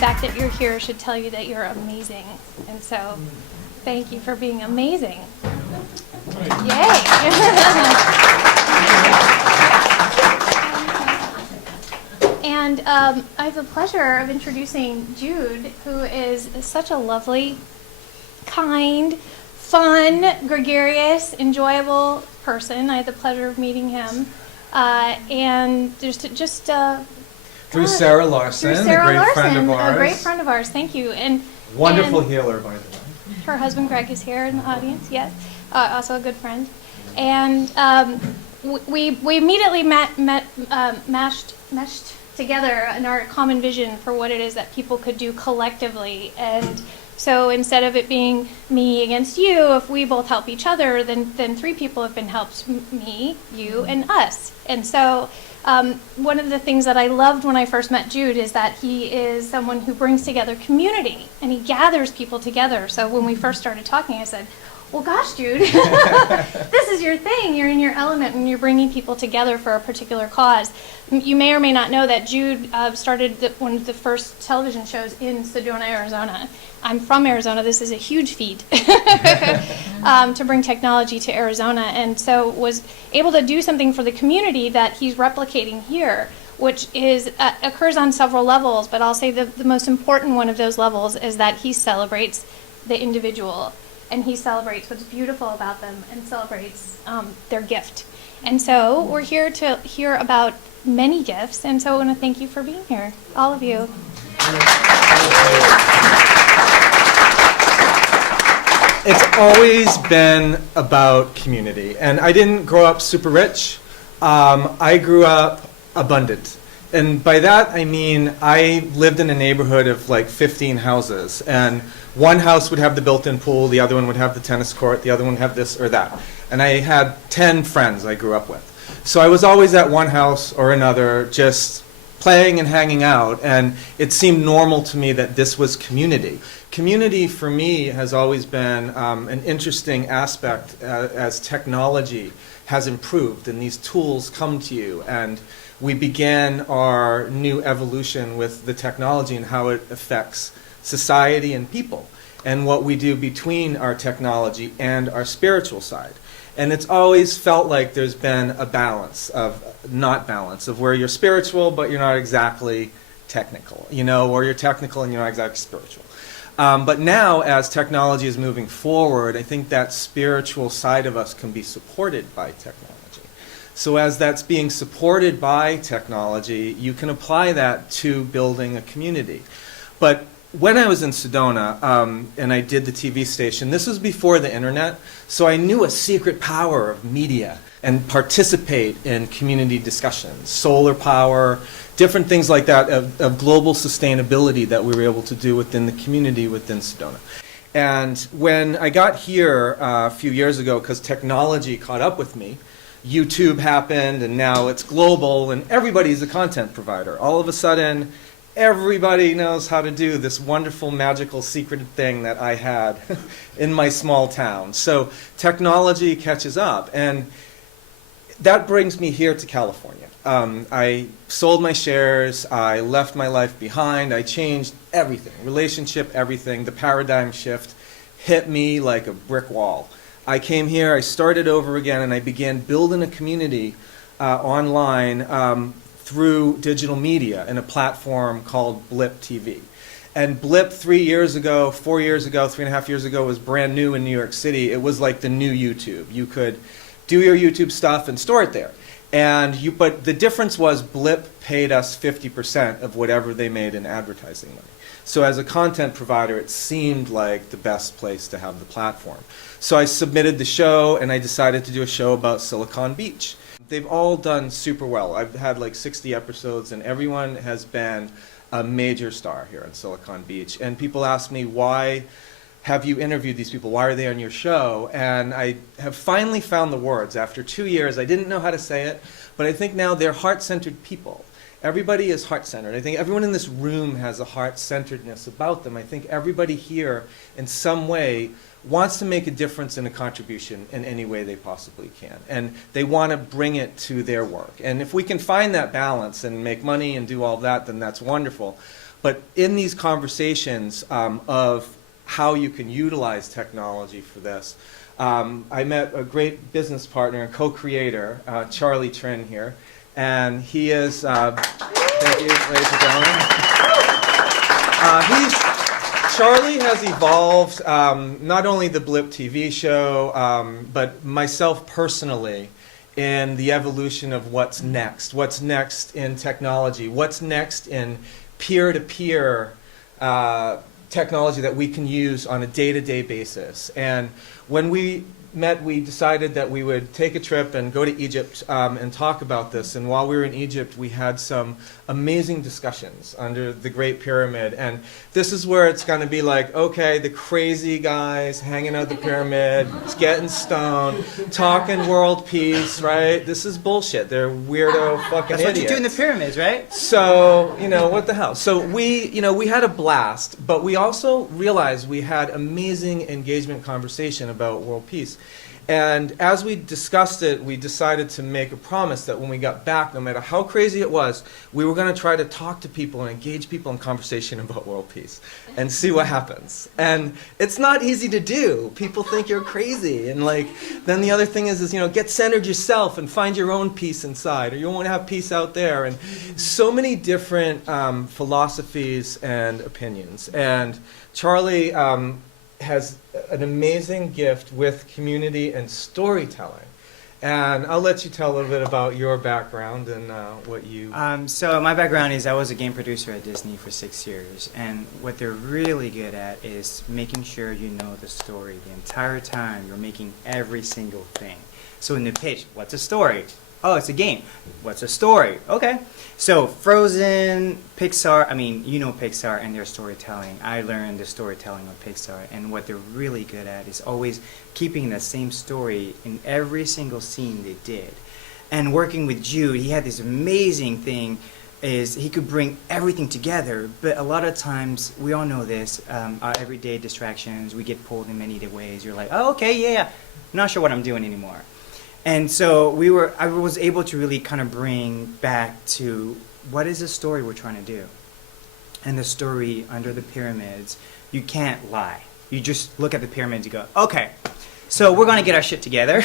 fact that you're here should tell you that you're amazing. And so, thank you for being amazing. Yay! And I have the pleasure of introducing Jude, who is such a lovely, kind, fun, gregarious, enjoyable person. I had the pleasure of meeting him. And there's through Sarah Larson, a great friend of ours. A great friend of ours, thank you. And wonderful healer, by the way. Her husband Greg is here in the audience, yes. Also a good friend. And we immediately meshed together in our common vision for what it is that people could do collectively. And so instead of it being me against you, if we both help each other, then three people have been helped, me, you, and us. And so one of the things that I loved when I first met Jude is that he is someone who brings together community, and he gathers people together. So when we first started talking, I said, well, gosh, Jude, this is your thing. You're in your element and you're bringing people together for a particular cause. You may or may not know that Jude started one of the first television shows in Sedona, Arizona. I'm from Arizona. This is a huge feat to bring technology to Arizona, and so was able to do something for the community that he's replicating here, which is occurs on several levels, but I'll say the most important one of those levels is that he celebrates the individual. And he celebrates what's beautiful about them and celebrates their gift. And so we're here to hear about many gifts, and so I want to thank you for being here, all of you. It's always been about community, and I didn't grow up super rich. I grew up abundant. And by that, I mean I lived in a neighborhood of like 15 houses, and one house would have the built-in pool, the other one would have the tennis court, the other one would have this or that. And I had 10 friends I grew up with. So I was always at one house or another just playing and hanging out, and it seemed normal to me that this was community. Community for me has always been an interesting aspect as technology has improved and these tools come to you, and we began our new evolution with the technology and how it affects society and people, and what we do between our technology and our spiritual side. And it's always felt like there's been a balance of where you're spiritual but you're not exactly technical, or you're technical and you're not exactly spiritual. But now, as technology is moving forward, I think that spiritual side of us can be supported by technology. So as that's being supported by technology, you can apply that to building a community. But when I was in Sedona and I did the TV station, this was before the internet, so I knew a secret power of media and participate in community discussions, solar power, different things like that of global sustainability that we were able to do within the community within Sedona. And when I got here a few years ago, because technology caught up with me, YouTube happened, and now it's global, and everybody's a content provider. All of a sudden, everybody knows how to do this wonderful, magical, secret thing that I had in my small town. So technology catches up, and that brings me here to California. I sold my shares, I left my life behind, I changed everything, relationship, everything. The paradigm shift hit me like a brick wall. I came here, I started over again, and I began building a community online through digital media in a platform called Blip TV. And Blip 3 years ago, 4 years ago, 3.5 years ago was brand new in New York City. It was like the new YouTube. You could do your YouTube stuff and store it there. But the difference was Blip paid us 50% of whatever they made in advertising money. So as a content provider, it seemed like the best place to have the platform. So I submitted the show, and I decided to do a show about Silicon Beach. They've all done super well. I've had like 60 episodes, and everyone has been a major star here in Silicon Beach. And people ask me, why have you interviewed these people? Why are they on your show? And I have finally found the words. After 2 years, I didn't know how to say it, but I think now they're heart-centered people. Everybody is heart-centered. I think everyone in this room has a heart-centeredness about them. I think everybody here, in some way, wants to make a difference and a contribution in any way they possibly can. And they want to bring it to their work. And if we can find that balance and make money and do all that, then that's wonderful. But in these conversations of how you can utilize technology for this, I met a great business partner and co-creator, Charlie Trinh here, and he is, thank you, ladies and gentlemen. Charlie has evolved not only the Blip TV show, but myself personally in the evolution of what's next in technology, what's next in peer-to-peer technology that we can use on a day-to-day basis. And when we met, we decided that we would take a trip and go to Egypt and talk about this. And while we were in Egypt, we had some amazing discussions under the Great Pyramid. And this is where it's going to be like, okay, the crazy guys hanging out the pyramid, getting stoned, talking world peace, right? This is bullshit. They're weirdo fucking That's idiots. what you do in the pyramids, right? So, what the hell? So we had a blast, but we also realized we had amazing engagement conversation about world peace. And as we discussed it, we decided to make a promise that when we got back, no matter how crazy it was, we were going to try to talk to people and engage people in conversation about world peace and see what happens. And it's not easy to do. People think you're crazy. And then the other thing is get centered yourself and find your own peace inside, or you won't have peace out there. And so many different philosophies and opinions. And Charlie has an amazing gift with community and storytelling. And I'll let you tell a little bit about your background and what you... So my background is I was a game producer at Disney for 6 years. And what they're really good at is making sure you know the story the entire time. You're making every single thing. So in the pitch, what's a story? Oh, it's a game. What's a story? Okay. So Frozen, Pixar, Pixar and their storytelling. I learned the storytelling of Pixar, and what they're really good at is always keeping the same story in every single scene they did. And working with Jude, he had this amazing thing is he could bring everything together, but a lot of times, we all know this, our everyday distractions, we get pulled in many ways. You're like, oh, okay, yeah, I'm not sure what I'm doing anymore. And so I was able to really kind of bring back to what is the story we're trying to do. And the story under the pyramids, you can't lie. You just look at the pyramids and go, okay, so we're going to get our shit together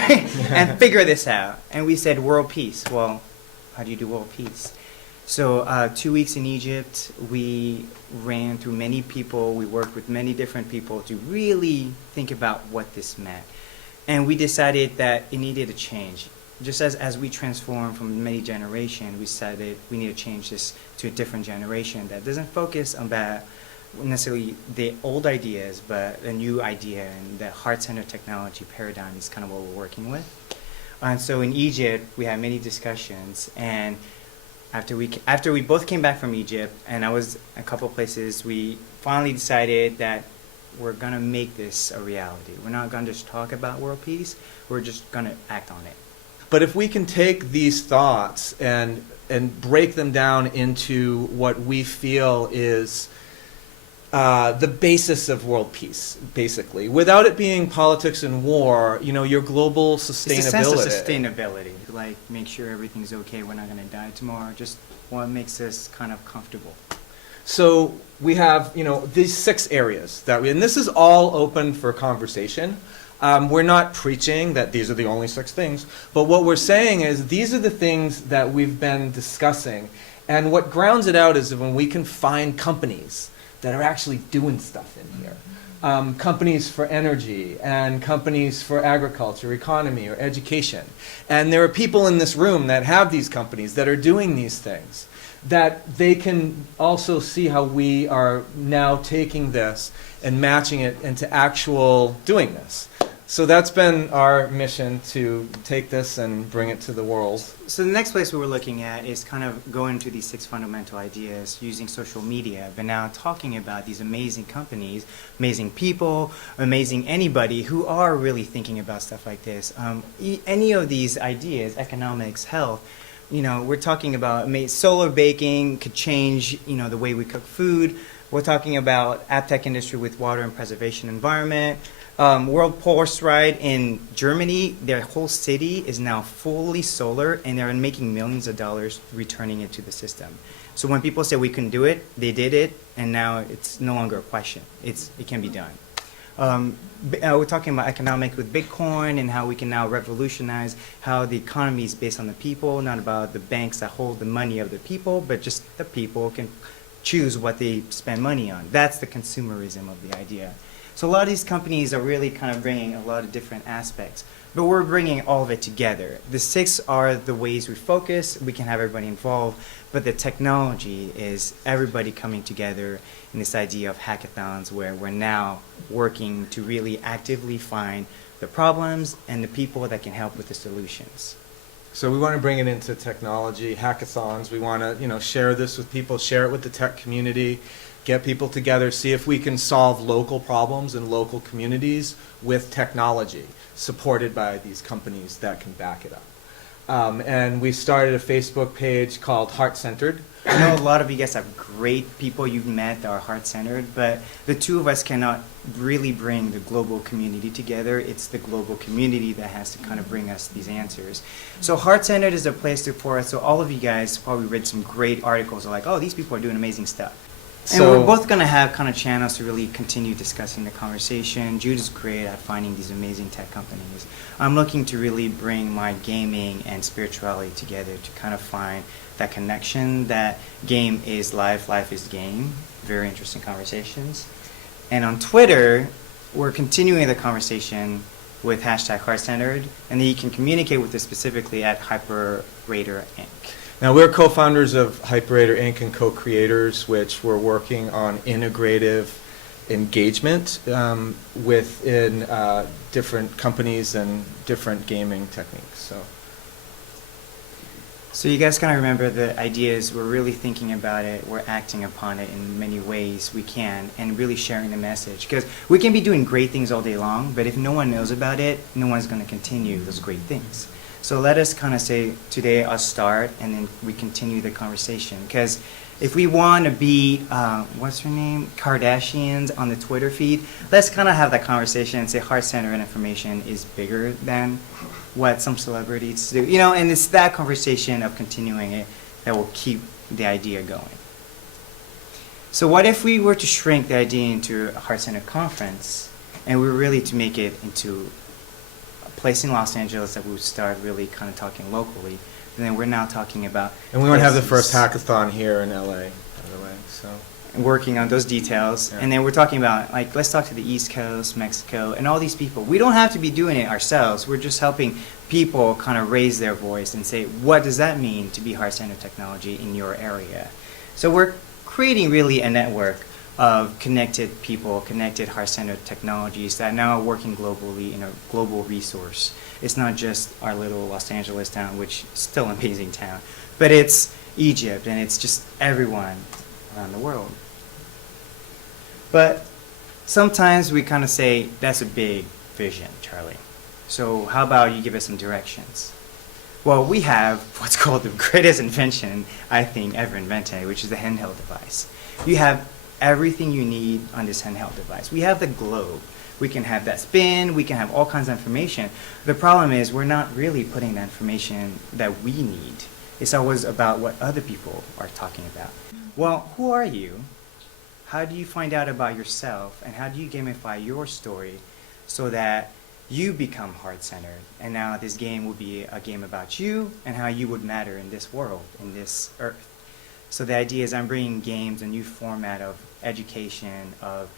and figure this out. And we said world peace. Well, how do you do world peace? So 2 weeks in Egypt, we ran through many people. We worked with many different people to really think about what this meant. And we decided that it needed a change. Just as we transform from many generations, we decided we need to change this to a different generation that doesn't focus on necessarily the old ideas, but a new idea, and the heart-centered technology paradigm is kind of what we're working with. And so in Egypt, we had many discussions, and after we both came back from Egypt, and I was a couple of places, we finally decided that we're going to make this a reality. We're not going to just talk about world peace. We're just going to act on it. But if we can take these thoughts and break them down into what we feel is the basis of world peace, basically, without it being politics and war, your global sustainability. It's a sense of sustainability, like make sure everything's okay, we're not going to die tomorrow, just what makes us kind of comfortable. So we have, these 6 areas and this is all open for conversation. We're not preaching that these are the only 6 things, but what we're saying is these are the things that we've been discussing. And what grounds it out is when we can find companies that are actually doing stuff in here. Companies for energy and companies for agriculture, economy, or education. And there are people in this room that have these companies that are doing these things, that they can also see how we are now taking this and matching it into actual doing this. So that's been our mission, to take this and bring it to the world. So the next place we were looking at is kind of going to these 6 fundamental ideas using social media, but now talking about these amazing companies, amazing people, amazing anybody who are really thinking about stuff like this. Any of these ideas, economics, health, we're talking about solar baking could change, the way we cook food. We're talking about app tech industry with water and preservation environment. World Pulse Ride in Germany, their whole city is now fully solar, and they're making millions of dollars returning it to the system. So when people say we couldn't do it, they did it, and now it's no longer a question. It can be done. We're talking about economics with Bitcoin and how we can now revolutionize how the economy is based on the people, not about the banks that hold the money of the people, but just the people can choose what they spend money on. That's the consumerism of the idea. So a lot of these companies are really kind of bringing a lot of different aspects, but we're bringing all of it together. The 6 are the ways we focus, we can have everybody involved, but the technology is everybody coming together in this idea of hackathons where we're now working to really actively find the problems and the people that can help with the solutions. So we want to bring it into technology, hackathons. We want to, share this with people, share it with the tech community, get people together, see if we can solve local problems in local communities with technology supported by these companies that can back it up. And we started a Facebook page called Heart Centered. I know a lot of you guys have great people you've met that are heart-centered, but the two of us cannot really bring the global community together. It's the global community that has to kind of bring us these answers. So heart-centered is a place for us. So all of you guys probably read some great articles like, oh, these people are doing amazing stuff. And we're both going to have kind of channels to really continue discussing the conversation. Jude is great at finding these amazing tech companies. I'm looking to really bring my gaming and spirituality together to kind of find that connection that game is life, life is game. Very interesting conversations. And on Twitter, we're continuing the conversation with hashtag HeartCentered, and then you can communicate with us specifically at Hyperator Inc. Now, we're co-founders of Hyperator Inc. and co-creators, which we're working on integrative engagement within different companies and different gaming techniques. So you guys kind of remember the idea is we're really thinking about it, we're acting upon it in many ways we can, and really sharing the message. Because we can be doing great things all day long, but if no one knows about it, no one's going to continue those great things. So let us kind of say, today I'll start, and then we continue the conversation. Because if we want to be, what's her name, Kardashians on the Twitter feed, let's kind of have that conversation and say heart-centered information is bigger than what some celebrities do. And it's that conversation of continuing it that will keep the idea going. So what if we were to shrink the idea into a heart-centered conference, and we were really to make it into place in Los Angeles that we would start really kind of talking locally, and then we're now talking about. And we want to have the first hackathon here in LA, by the way. So. And working on those details, yeah. And then we're talking about let's talk to the East Coast, Mexico, and all these people. We don't have to be doing it ourselves. We're just helping people kind of raise their voice and say, what does that mean to be heart-centered technology in your area? So we're creating really a network of connected people, connected heart-centered technologies that now are working globally in a global resource. It's not just our little Los Angeles town, which is still an amazing town, but it's Egypt, and it's just everyone around the world. But sometimes we kind of say, that's a big vision, Charlie. So how about you give us some directions? Well, we have what's called the greatest invention, I think, ever invented, which is the handheld device. You have everything you need on this handheld device. We have the globe. We can have that spin. We can have all kinds of information. The problem is we're not really putting the information that we need. It's always about what other people are talking about. Well, who are you? How do you find out about yourself? And how do you gamify your story so that you become heart-centered? And now this game will be a game about you and how you would matter in this world, in this earth. So the idea is I'm bringing games, a new format of education, of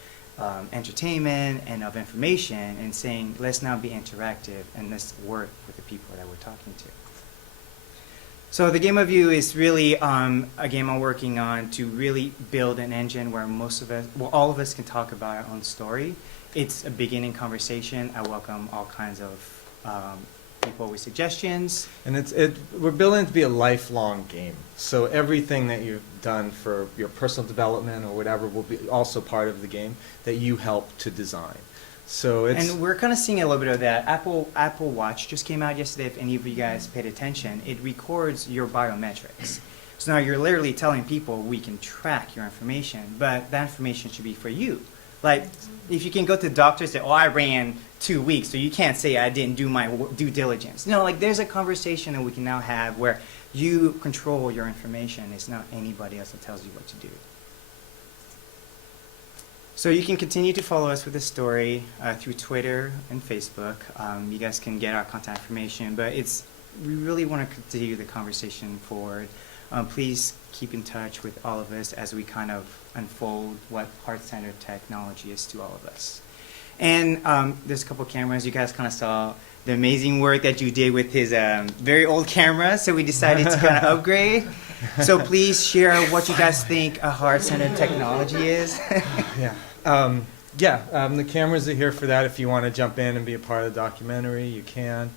entertainment, and of information, and saying, let's now be interactive and let's work with the people that we're talking to. So the game of you is really a game I'm working on to really build an engine where all of us can talk about our own story. It's a beginning conversation. I welcome all kinds of people with suggestions. And we're building it to be a lifelong game. So everything that you've done for your personal development or whatever will be also part of the game that you help to design. So and we're kind of seeing a little bit of that. Apple Watch just came out yesterday. If any of you guys paid attention, it records your biometrics. So now you're literally telling people we can track your information, but that information should be for you. Like, if you can go to the doctor and say, oh, I ran 2 weeks, so you can't say I didn't do my due diligence. No, like, there's a conversation that we can now have where you control your information. It's not anybody else that tells you what to do. So you can continue to follow us with the story through Twitter and Facebook. You guys can get our contact information, but we really want to continue the conversation forward. Please keep in touch with all of us as we kind of unfold what heart-centered technology is to all of us. And there's a couple cameras. You guys kind of saw the amazing work that you did with his very old camera, so we decided to kind of upgrade. So please share what you guys think a heart-centered technology is. The cameras are here for that. If you want to jump in and be a part of the documentary, you can.